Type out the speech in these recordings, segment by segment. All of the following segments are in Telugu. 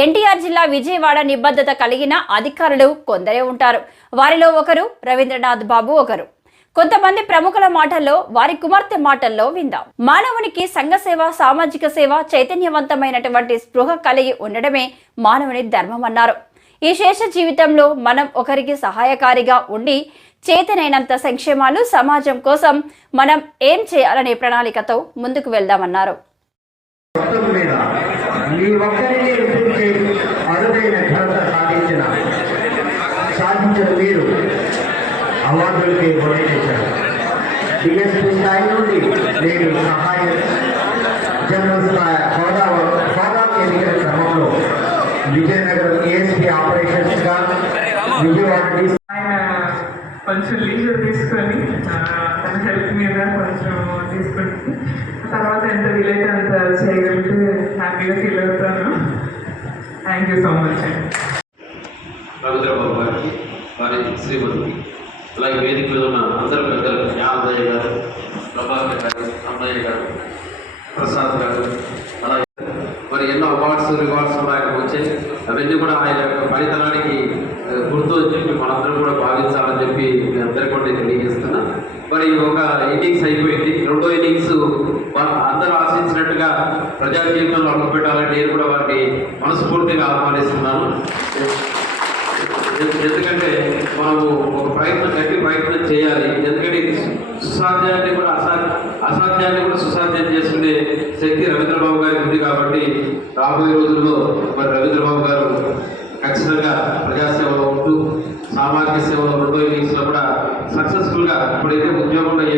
ఎన్టీఆర్ జిల్లా విజయవాడ నిబద్ధత కలిగిన అధికారులు కొందరే ఉంటారు. వారిలో ఒకరు రవీంద్రనాథ్ బాబు ఒకరు. కొంతమంది ప్రముఖుల మాటల్లో వారి కుమార్తె మాటల్లో విందాం. మానవునికి సంఘ సేవ సామాజిక సేవ చైతన్యవంతమైనటువంటి స్పృహ కలిగి ఉండడమే మానవుని ధర్మం అన్నారు ఈ శేష జీవితంలో మనం ఒకరికి సహాయకారిగా ఉండి చేతనైనంత సంక్షేమాలు సమాజం కోసం మనం ఏం చేయాలనే ప్రణాళికతో ముందుకు వెళ్దామన్నారు. అవార్డులకి మొదలెట్టారు డిఎస్పీ స్థాయి నుండి నేను సహాయ జనరల్ స్థాయి హోదా హోదా ఎన్నికల క్రమంలో విజయనగరం ఏఎస్పీ ఆపరేషన్స్గా విజయవాడ కొంచెం లీజర్ తీసుకొని తన హెల్త్ మీద కొంచెం తీసుకొని తర్వాత ఎంత వీలైతే అంత చేయగలిగితే హ్యాపీగా ఫీల్ అవుతాను. థ్యాంక్ యూ సో మచ్ అండి రవీంద్రబాబు గారికి వారి శ్రీమతికి అలాగే వేదిక మీద ఉన్న అందరు పెద్దలు జ్ఞానదయ్య గారు ప్రభాకర్ గారు అమ్మయ్య గారు ప్రసాద్ గారు అలాగే మరి ఎన్నో అవార్డ్స్ రివార్డ్స్ ఆయన ఆయనకు వచ్చాయి. అవన్నీ కూడా ఆయన యొక్క పనితనానికి గుర్తు అని చెప్పి మనందరం కూడా భావించాలని చెప్పి మీ అందరికీ కూడా నేను తెలియజేస్తున్నా. మరి ఒక ఇన్నింగ్స్ అయిపోయింది. రెండో ఇన్నింగ్స్ అందరూ ఆశించినట్టుగా ప్రజా జీవితంలో అడుగుపెట్టాలని నేను కూడా వారిని మనస్ఫూర్తిగా ఆహ్వానిస్తున్నాను. ఎందుకంటే మనము ఒక ప్రయత్నం గట్టి ప్రయత్నం చేయాలి. ఎందుకంటే సుసాధ్యాన్ని కూడా అసా అసాధ్యాన్ని కూడా సుసాధ్యం చేసుకునే శక్తి రవీంద్రబాబు గారికి ఉంది కాబట్టి రాబోయే రోజుల్లో మరి రవీంద్రబాబు గారు ఖచ్చితంగా ప్రజాసేవలో ఉంటూ సామాజిక సేవలో రెండో ఇన్నింగ్స్లో కూడా సక్సెస్ఫుల్గా ఇప్పుడైతే ఉద్యోగంలో ఏ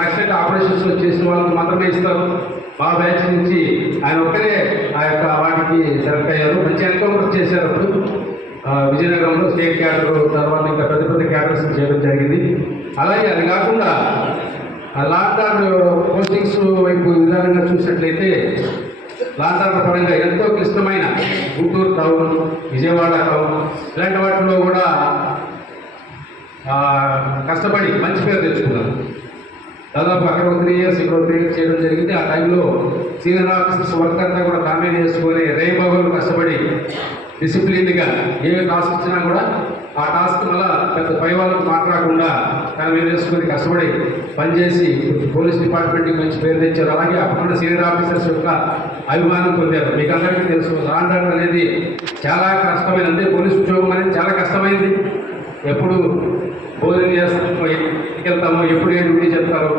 యాక్సిడెంట్ ఆపరేషన్స్ చేసిన వాళ్ళకి మాత్రమే ఇస్తారు. మా బ్యాచ్ నుంచి ఆయన ఒక్కరే ఆ యొక్క వాటికి సెలెక్ట్ అయ్యారు. మంచి ఎన్కౌంటర్ చేశారు అప్పుడు. విజయనగరంలో స్టేట్ క్యాడర్ తర్వాత ఇంకా పెద్ద పెద్ద క్యాడర్స్ చేయడం జరిగింది. అలాగే అది కాకుండా లాంటార్ పోస్టింగ్స్ వైపు విధానంగా చూసినట్లయితే లాంటార్ పరంగా ఎంతో క్లిష్టమైన గుంటూరు టౌన్ విజయవాడ టౌన్ ఇలాంటి వాటిలో కూడా కష్టపడి మంచి పేరు తెచ్చుకున్నారు. దాదాపు అక్కడ ఒక త్రీ ఇయర్స్ ఇక్కడ త్రీ ఇయర్స్ చేయడం జరిగింది. ఆ టైంలో సీనియర్ ఆఫీసర్స్ వర్క్ అంతా కూడా కామెంట్ చేసుకొని రేబాబులు కష్టపడి డిసిప్లిన్గా ఏ టాస్క్ ఇచ్చినా కూడా ఆ టాస్క్ వల్ల పెద్ద పై వాళ్ళకు మాట్లాడకుండా కామెంట్ చేసుకొని కష్టపడి పనిచేసి పోలీస్ డిపార్ట్మెంట్కి మంచి పేరు తెచ్చారు. అలాగే అప్పుడున్న సీనియర్ ఆఫీసర్స్ యొక్క అభిమానం పొందారు. మీకు అందరికీ తెలుసు రాండర్ అనేది చాలా కష్టమైనది పోలీస్ ఉద్యోగం అనేది చాలా కష్టమైంది. ఎప్పుడు భోజనం చేస్తాము పోయి వెళ్తాము ఎప్పుడు ఏ డ్యూటీ చెప్తారు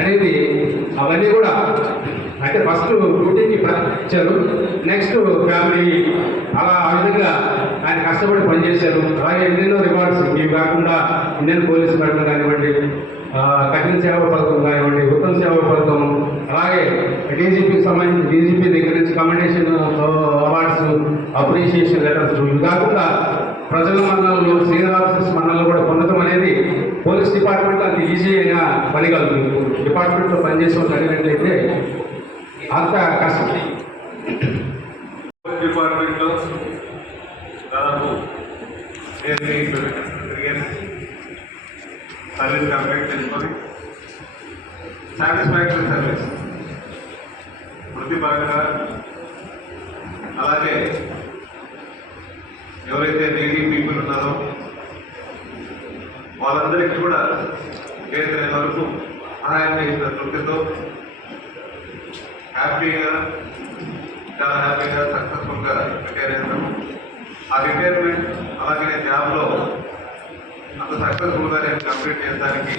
అనేది అవన్నీ కూడా అంటే ఫస్ట్ డ్యూటీకి ఇచ్చారు. నెక్స్ట్ ఫ్యామిలీ అలా ఆ విధంగా ఆయన కష్టపడి పనిచేశారు. అలాగే ఎన్నెన్నో రివార్డ్స్ ఇవి కాకుండా ఇండియన్ పోలీస్ పథకం కానివ్వండి కఠిన సేవ పథకం కానివ్వండి ఉత్తమ సేవ పథకం అలాగే డీజీపీకి సంబంధించి డీజీపీ దగ్గర నుంచి కమెండేషన్ అవార్డ్స్ అప్రిషియేషన్ లెటర్స్ ఇవి కాకుండా ప్రజల మండలంలో సీనియర్ ఆఫీసర్స్ మండలంలో కూడా పొందడం అనేది పోలీస్ డిపార్ట్మెంట్లో అంత ఈజీ అయిన పని కలుగుతుంది డిపార్ట్మెంట్లో పనిచేసే వాళ్ళు అడిగినట్లయితే అంత కష్టం. డిపార్ట్మెంట్లో దాదాపు సర్వీస్ కంప్లీట్ చేసుకొని సాటిస్ఫాక్టరీ సర్వీస్ వృత్తిపరంగా అలాగే ఎవరైతే నీడీ పీపుల్ ఉన్నారో వాళ్ళందరికీ కూడా చేసిన వరకు సహాయం చేసిన తృప్తితో హ్యాపీగా చాలా హ్యాపీగా సక్సెస్ఫుల్గా రిటైర్ అయ్యాము ఆ రిటైర్మెంట్ అలాగే జాబ్లో అంత సక్సెస్ఫుల్గా నేను కంప్లీట్ చేయడానికి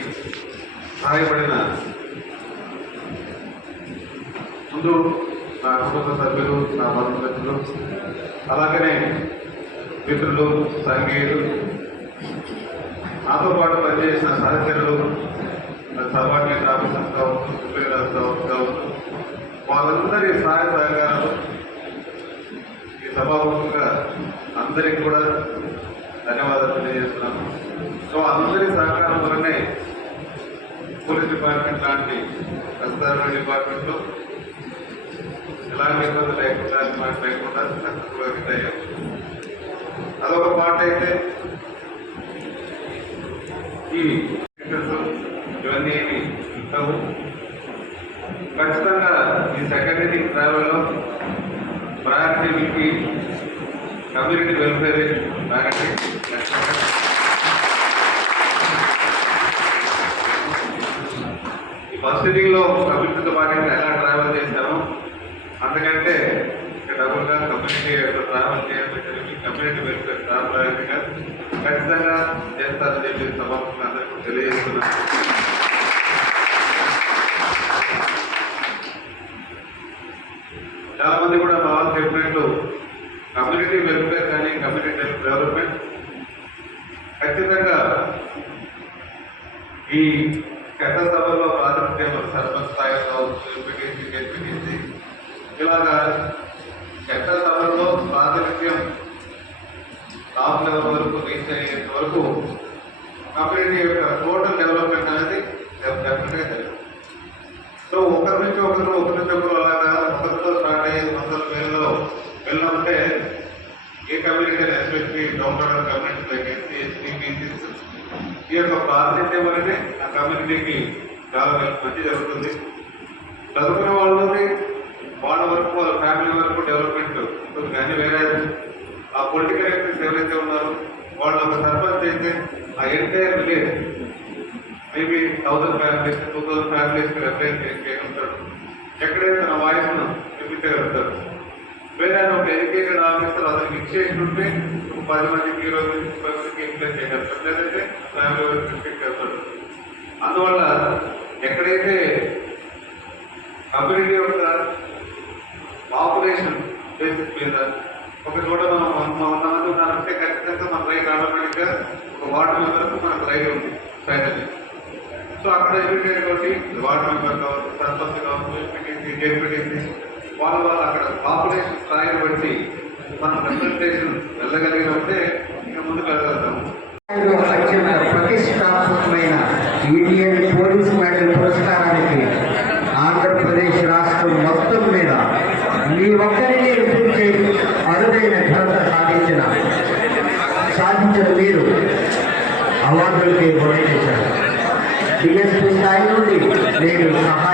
సహాయపడిన ముందు నా కుటుంబ సభ్యులు నా బంధుమిత్రులు అలాగనే మిత్రులు సంఘీయులు. నాతో పాటు పనిచేసిన సహచరులు సబార్డినేట్ ఆఫీసర్స్ కావచ్చు సూపీరియర్స్ కావచ్చు వాళ్ళందరి సహాయ సహకారాలు ఈ సభాముఖంగా అందరికీ కూడా ధన్యవాదాలు తెలియజేస్తున్నాను. సో అందరి సహకారం వల్లనే పోలీస్ డిపార్ట్మెంట్ లాంటి కస్టమర్ డిపార్ట్మెంట్లో ఎలాంటి ఇబ్బంది లేకుండా లేకుండా సక్సెస్ఫుల్గా హిట్ అదొక పార్ట్ అయితే. ఈ ఇవన్నీ ఏమి ఖచ్చితంగా ఈ సెకండరీ ట్రావెల్లో ప్రయారిటీ మీకు కమ్యూనిటీ వెల్ఫేర్ ప్రయారిటీ ఈ ఫస్ట్ ఇన్నింగ్లో కమ్యూనిటీతో పాటు ఎలా ట్రావెల్ చేశామో? అందుకంటే ఇంకా డబుల్గా కమ్యూనిటీ ట్రావెల్ చేయాలి. కమ్యూనిటీ వెల్ఫేర్ ట్రావెల్ ఖచ్చితంగా చేస్తారని చెప్పి సభకు అందరికీ తెలియజేస్తున్నాను. చాలా మంది కూడా మా వాళ్ళు చెప్పినట్లు కమ్యూనిటీ వెల్ఫేర్ కానీ కమ్యూనిటీ డెవలప్మెంట్ ఖచ్చితంగా ఈ చట్టసభలో ప్రాతినిధ్యం సర్పంచ్ స్థాయి కావచ్చు ఎంపీటీసీ ఎంపీటీసీ ఇలాగా చట్టసభలో ప్రాతినిధ్యం టాప్ లెవెల్ వరకు వరకు కమ్యూనిటీ యొక్క టోటల్ డెవలప్మెంట్ అనేది డెఫినెట్గా జరుగుతుంది. సో ఒకరి నుంచి ఒకరు ఒకరి నుంచి ఒకరు అలాగా ఒకరితో స్టార్ట్ అయ్యేది వందల వేలలో వెళ్ళినప్పుడే ఏ community especially down community like SC ST BCs ఈ యొక్క ప్రాతినిధ్యం అనేది ఆ కమ్యూనిటీకి చాలా మంచి జరుగుతుంది. చదువుకున్న వాళ్ళని వాళ్ళ వరకు వాళ్ళ ఫ్యామిలీ వరకు డెవలప్మెంట్ ఉంటుంది. కానీ వేరే ఆ పొలిటికల్ యాక్టివ్స్ ఎవరైతే ఉన్నారో వాళ్ళు ఒక సర్పంచ్ అయితే ఆ entire village maybe thousand families two thousand ఫ్యామిలీస్కి రిప్రజెంట్ చేయగలుగుతాడు ఎక్కడే తన వాయిస్ను చూపించగలుగుతాడు వేరే ఒక ఎడ్యుకేటెడ్ ఆఫీసర్ అతనికి ఇచ్చేస్తుంటే ఒక పది మందికి ఇరవై మందికి ముప్పై మందికి ఇంప్లైన్ చేయగలుగుతాడు లేదంటే ఫ్యామిలీ వరకు రిస్ట్రిక్ట్ చేస్తాడు అందువల్ల ఎక్కడైతే కమ్యూనిటీ యొక్క పాపులేషన్ బేసిస్ మీద ఒక చోట మనం వంద మంది ఉన్నారంటే రైట్ ఒక వార్డు మెంబర్కు మనకు రైట్ ఉంది ఫైనల్లీ సో అక్కడ ఎడ్యుకేటెడ్ కాబట్టి వార్డు మెంబర్ కావచ్చు సర్పంచ్ కావచ్చు ఎంపీటీసీ డెప్యూటీసీ వాళ్ళు వాళ్ళు అక్కడ పాపులేషన్ స్థాయిని బట్టి మనం రిప్రజెంటేషన్ వెళ్ళగలిగి డిఎస్పీ స్థాయి నుండి నేను సహాయ